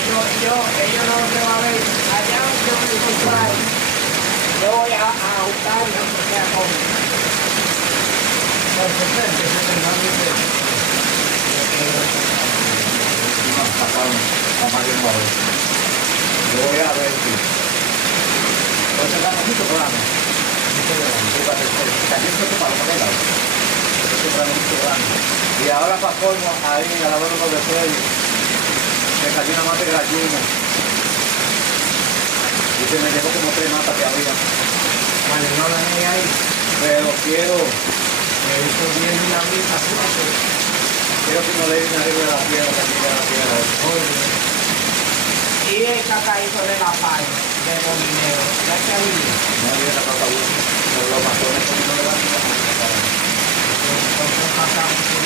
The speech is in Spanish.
ellos no se van a ver. Allá yo me encontrar. Yo voy a buscar lo que sea con. Yo voy a ver si. Entonces gana mucho grano. También se para los pelados. Mucho grano. Y ahora para colmo, ahí a la hora de después, me cayó una mata de gallina. Y se me llevó como 3 matas que había. Vale, no la hay ahí. Pero quiero Eso viene una brisa fuerte. que no le den arriba de la piedra, que llegue a la piedra. Y el cacaíto de la paz de los mineros. Ya que había. No había la capa pero los matones como no le van a ir a la Entonces pasamos